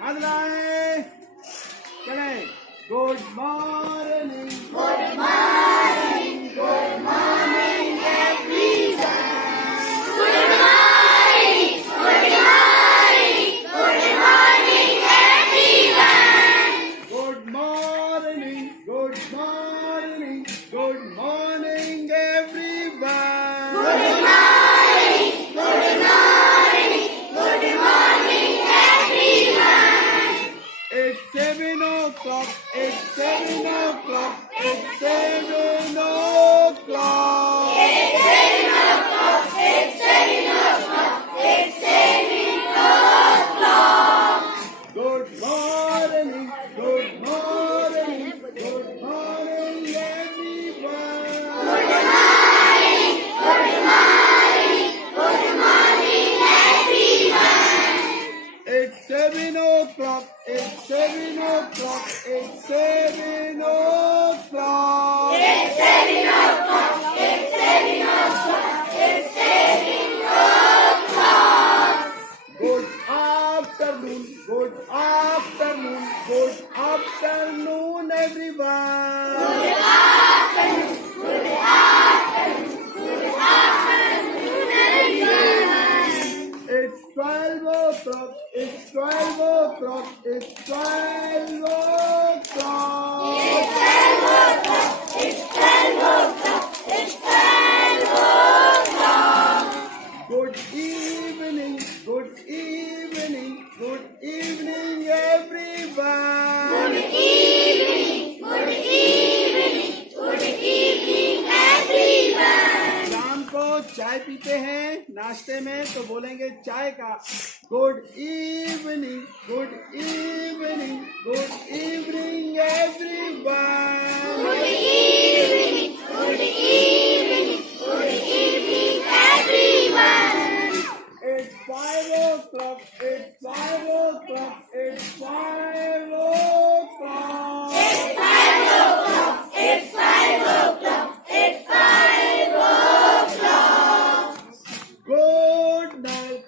हाथ लाए चले good morning good morning good morning everyone Good morning, good morning, good morning, everyone. Good morning good morning good morning everyone Good morning, good morning, good morning, everyone. It's 7 o'clock, it's 7 o'clock, it's 7 o'clock. It's 7 o'clock, it's 7 o'clock, it's 7 o'clock. Good morning, good morning, good morning everyone. Good morning, good morning, good morning, everyone. It's 7 o'clock, it's 7 o'clock, it's 7 o'clock. It's 7 o'clock, it's 7 o'clock, it's 7 o'clock. Good afternoon, good afternoon, good afternoon everyone. Good afternoon, good afternoon, good afternoon, everyone. It's 12 o'clock, it's 12 o'clock, it's 12 o'clock. It's 12 o'clock, it's 12 o'clock, it's 12 o'clock. Good evening, good evening, good evening everyone. Good evening, good evening, good evening, everyone. शाम को चाय पीते हैं नाश्ते में तो बोलेंगे चाय का good evening good evening good evening everyone Good evening, good evening, good evening, everyone. It's 5 o'clock, it's 5 o'clock, it's 5 o'clock. It's 5 o'clock, it's 5 o'clock, it's 5 o'clock. Good night,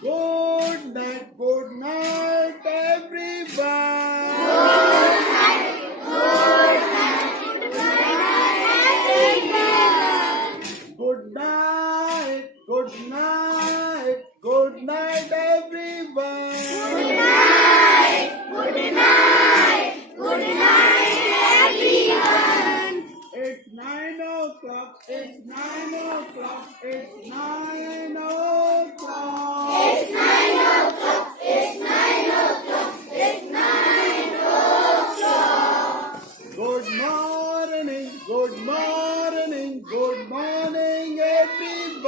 good night, good night everyone. Good night, good night, good night, everyone. Good night, good night, good night everyone. Good night, good night, good night, everyone. It's 9 o'clock, it's 9 o'clock, it's 9 o'clock. It's 9 o'clock, it's 9 o'clock, it's 9 o'clock. Good morning, good morning, good morning everyone.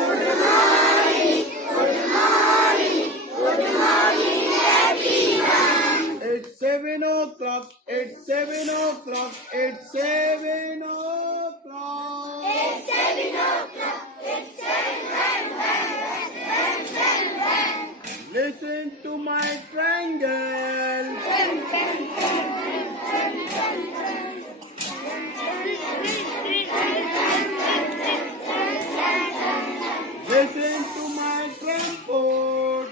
Good morning, good morning, good morning, everyone. It's 7 o'clock, it's 7 o'clock, it's 7 o'clock. It's 7 o'clock, it's 7. Listen to my triangle. Listen to my trumpet.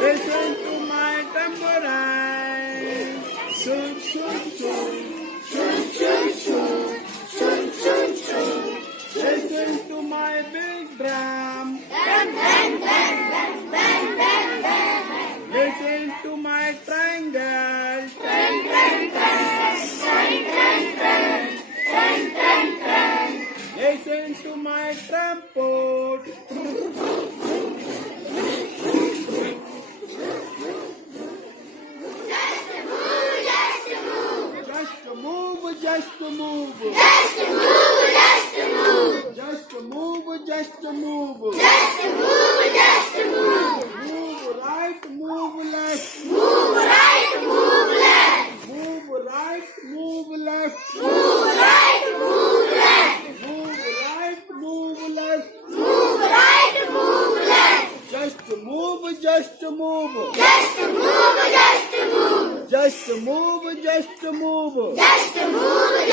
Listen to my tambourine. Shoot, shoot, shoot. Chun, chun, chun, chun, chun, chun. Listen to my big drum. Bang, bang, bang, bang, bang, bang, bang. Listen to my triangle. Bang, bang, bang, bang, bang, bang, bang, bang, bang. Listen to my trumpet. Just a move, just a move. Just a move. Just a move, just a move. Just a move, just a move. Just a move, just a move. Move right, move left. Move right, move left. Move right, move left. Move right, move left. Move right, move left. Move right, move left. Just a move, just a move. Just a move, just a move. Just a move, just a move. Just a move,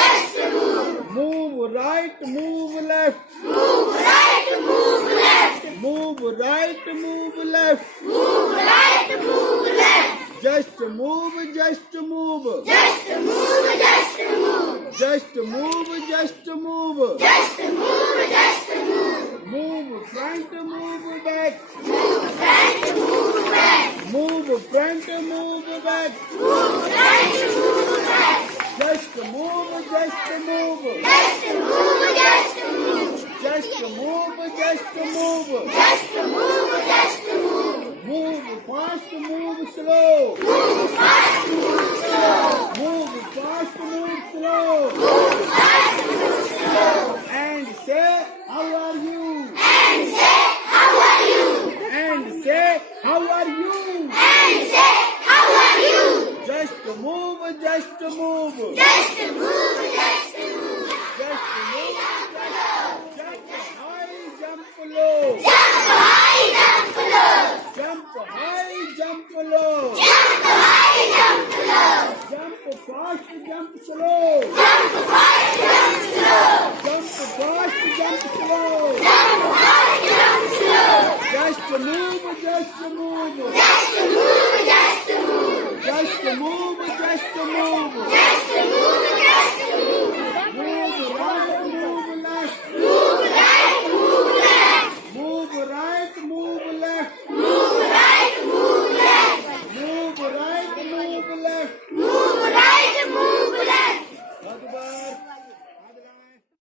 right, move left. Move right, move left. Move right, move left. Move right, move left. Just move, just move. Just move, just move. Just move, just move. Just move, just move. Move front, move back. Move front, move back. Move front, move back. Move front, move back. Just move, just move. Just move, just move. Just move, just move. Just move, just move. Move fast, move slow. Move fast, move slow. Move fast, move slow. Move fast, move slow. And say, how are you? And say, how are you? And say, how are you? And say, how are you? Just move, just move. Just move, just move. Just move, jump high, jump low. Jump high, jump low. Jump high, jump low. Jump high, jump low. Jump fast, jump slow. Jump fast, jump slow. Jump fast, jump slow. Jump high, jump slow. Just move, just move. Just move, just move. Just move, just move. Just move, just move. Move right,